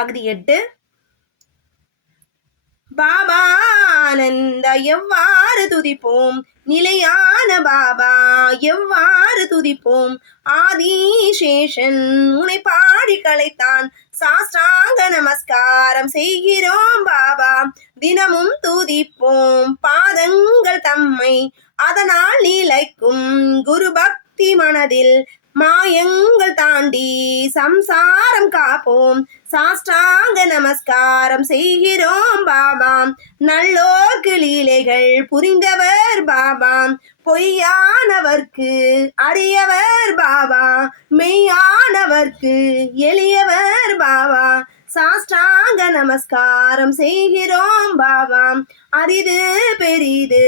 பகுதி 8. பாபானந்த எவ்வாறு துதிப்போம், நிலையான பாபா எவ்வாறு துதிப்போம். ஆதிசேஷன் உனை பாடி களைத்தான், சாஷ்டாங்க நமஸ்காரம் செய்கிறோம் பாபா. தினமும் துதிப்போம் பாதங்கள் தம்மை, அதனால் நிலைக்கும் குரு பக்தி மனதில். மாயங்கள் தாண்டி சம்சாரம் காப்போம், சாஷ்டாங்க நமஸ்காரம் செய்கிறோம் பாபா. நல்லோர்க்கு லீலைகள் புரிந்தவர் பாபா, பொய்யானவர்க்கு அறியவர் பாபா, மெய்யானவர்க்கு எளியவர் பாபா. சாஷ்டாங்க நமஸ்காரம் செய்கிறோம் பாபா. அரிது பெரிது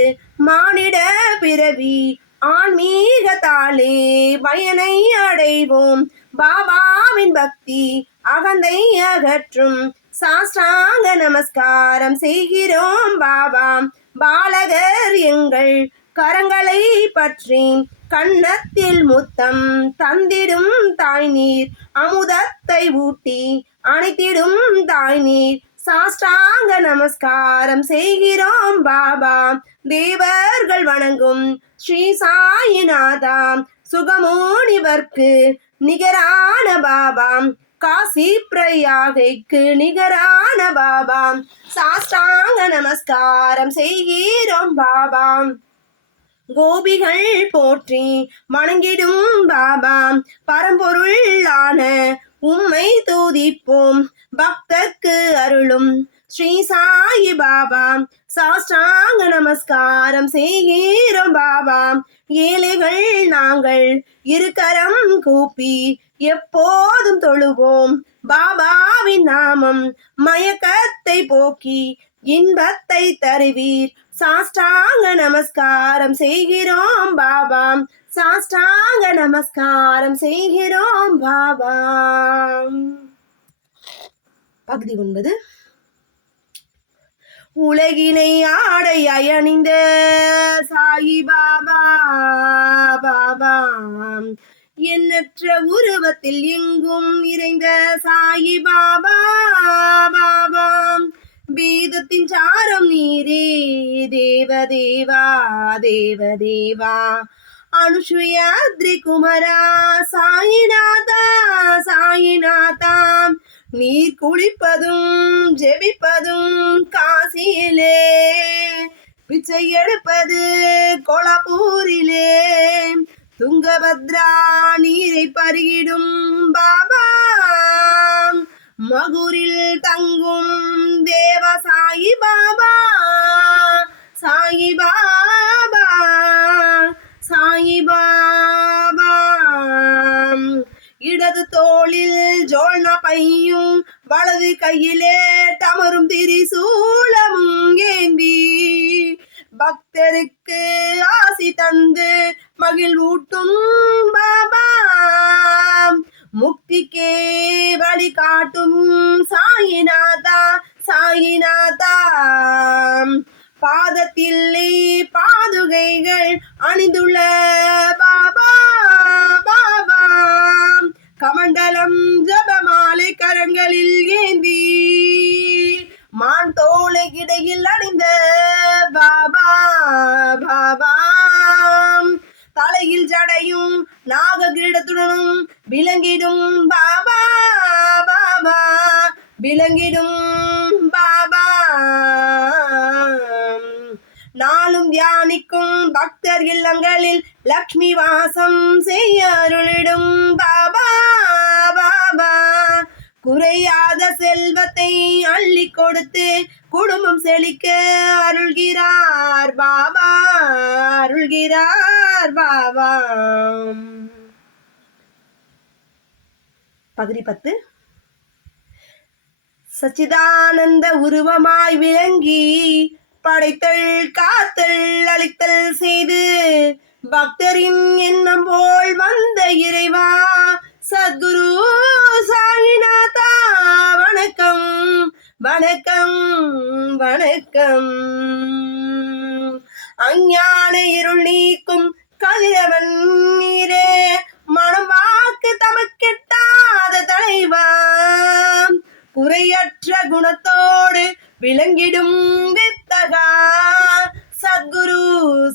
மானிட பிறவி, ஆன்மீகத்தாலே பயனை அடைவோம். பாபாவின் பக்தி அகந்தை அகற்றும், சாஷ்டாங்க நமஸ்காரம் செய்கிறோம் பாபா. பாலகர் எங்கள் கரங்களை பற்றி, கன்னத்தில் முத்தம் தந்திடும் தாய்நீர், அமுதத்தை ஊட்டி அணைத்திடும் தாய்நீர். சாஷ்டாங்க நமஸ்காரம் செய்கிறோம் பாபா. தேவர்கள் வணங்கும் ஸ்ரீ சாயிநாதா, சுகமோனிவர்க்கு நிகரான பாபா, காசி பிரயாகைக்கு நிகரான பாபா. சாஷ்டாங்க நமஸ்காரம் செய்கிறோம் பாபா. கோபிகள் போற்றி வணங்கிடும் பாபா, பரம்பொருளான உம்மை துதிப்போம். பக்தர்க்கு அருளும் ஸ்ரீ சாயி பாபா, சாஷ்டாங்க நமஸ்காரம் செய்கிறோம் பாபா. ஏழைகள் நாங்கள் இருக்கரம் கூப்பி எப்போதும் தொழுவோம். பாபாவின் நாமம் மயக்கத்தை போக்கி இன்பத்தை தருவீர். சாஷ்டாங்க நமஸ்காரம் செய்கிறோம் பாபா, சாஷ்டாங்க நமஸ்காரம் செய்கிறோம் பாபா. பகுதி 9. உலகினை ஆடை அணிந்த சாயி பாபா பாபா, எண்ணற்ற உருவத்தில் எங்கும் நிறைந்த சாயி பாபா பாபா. வேதத்தின் சாரம் நீரே தேவதேவா தேவதேவா. அனுசுயாத்ரி குமரா சாயிநாதா சாயிநாதா. நீர் குளிப்பதும் ஜெபிப்பதும் காசியிலே, பிச்சை எடுப்பது கோலாப்பூரிலே. துங்கபத்ரா நீரை பருகிடும் பாபா, மகுரில் தங்கும் தேவ சாயி பாபா சாயி பாபா சாயி பாபா. இடது தோளில் ஜோல்னா பையும், வலது கையிலே டமரும் திரிசூலமும் ஏந்தி, பக்தருக்கு ஆசி தந்து மகிழ்வூட்டும் பாபா. முக்திக்கே வழி காட்டும் சாயிநாதா சாயிநாதா. பாதத்தில்லை பாதுகைகள் அணிந்துள்ள பாபா பாபா. கமண்டலம் ஜபமாலை கரங்களில் ஏந்தி, மான் தோளை இடையில் அணிந்த பாபா பாபா. தலையில் ஜடையும் நாககிரீடத்துடனும் விளங்கிடும் பாபா பாபா, விளங்கிடும் பாபா. நாளும் தியானிக்கும் பக்தர் இல்லங்களில் லக்ஷ்மி வாசம் செய்ய அருளிடும் பாபா பாபா. குறையாத செல்வத்தை அள்ளி கொடுத்து குடும்பம் செழிக்க அருள்கிறார் பாபா அருள்கிறார் பாபா. பகுதி 10. சச்சிதானந்த உருவமாய் விளங்கி, படைத்தல் காத்தல் அளித்தல் செய்து, பக்தரின் எண்ணம் போல் வந்த இறைவா சத்குரு சாயிநாதா வணக்கம் வணக்கம் வணக்கம். அஞ்ஞான இருள் நீக்கும் கதிரவன் நீரே, மனம் வாக்கு தமக்கெட்டாத தலைவா. குறையற்ற குணத்தோடு விளங்கிடும் வித்தகா சத்குரு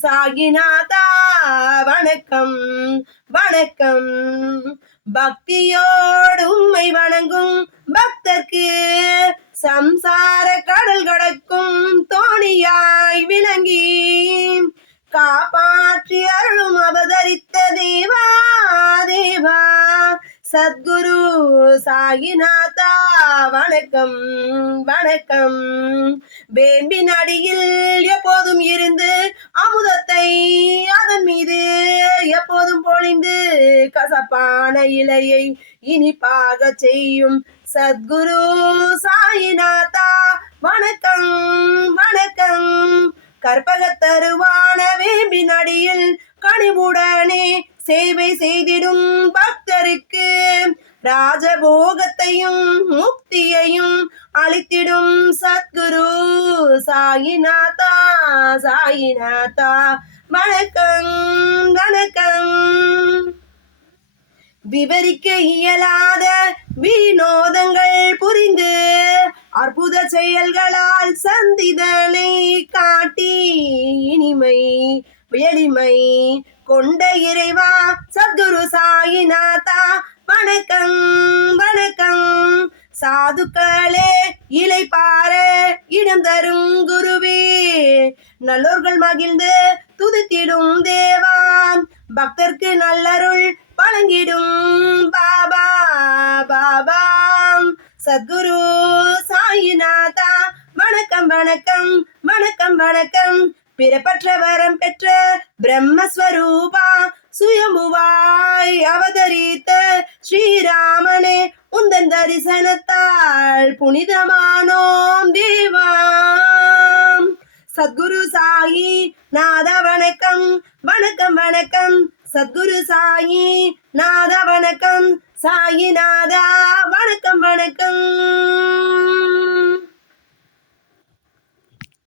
சாயிநாதா வணக்கம் வணக்கம். பக்தியோடு உம்மை வணங்கும் பக்தர்க்கு சம்சார கடல் கடக்கும் தோணியாய் விளங்கி காப்பாற்றி அருளும் அவதரித்த தேவா தேவா சத்குரு சாயிநாதா வணக்கம் வணக்கம். வேம்பின் அடியில் எப்போதும் இருந்து அமுதத்தை அதன் மீது எப்போதும் பொழிந்து கசப்பான இலையை இனிப்பாக செய்யும் சத்குரு சாயிநாதா வணக்கம் வணக்கம். கற்பகத்தருவான வேம்பின் அடியில் கனிவுடனே சேவை செய்திடும் பக்தருக்கு ராஜபோகத்தையும் முக்தியையும் அளித்திடும் சத்குரு சாயிநாதா சாயிநாதா வணக்கம் வணக்கம். விவரிக்க இயலாத வினோதங்கள் புரிந்து அற்புத செயல்களால் சந்திதனை காட்டி இனிமை எளிமை கொண்ட இறைவா சத்குரு சாயிநாதா வணக்கம் வணக்கம். சாதுக்களே இளைப்பார இடம் தரும் குருவே நல்லோர்கள் மகிழ்ந்து துதித்திடும் தேவா பக்தர்க்கு நல்லருள் வழங்கிடும் பாபா பாபா சத்குரு சாயிநாதா வணக்கம் வணக்கம் வணக்கம் வணக்கம். பிறப்பற்ற வரம் பெற்ற பிரம்மஸ்வரூபா சுயம்புவாய் அவதரித்த ஸ்ரீராமனே உந்தன் தரிசனத்தால் புனிதமானோம் தேவா சத்குரு சாயி நாதா வணக்கம் வணக்கம் வணக்கம். சத்குரு சாயி நாதா வணக்கம் சாயி நாதா வணக்கம் வணக்கம்.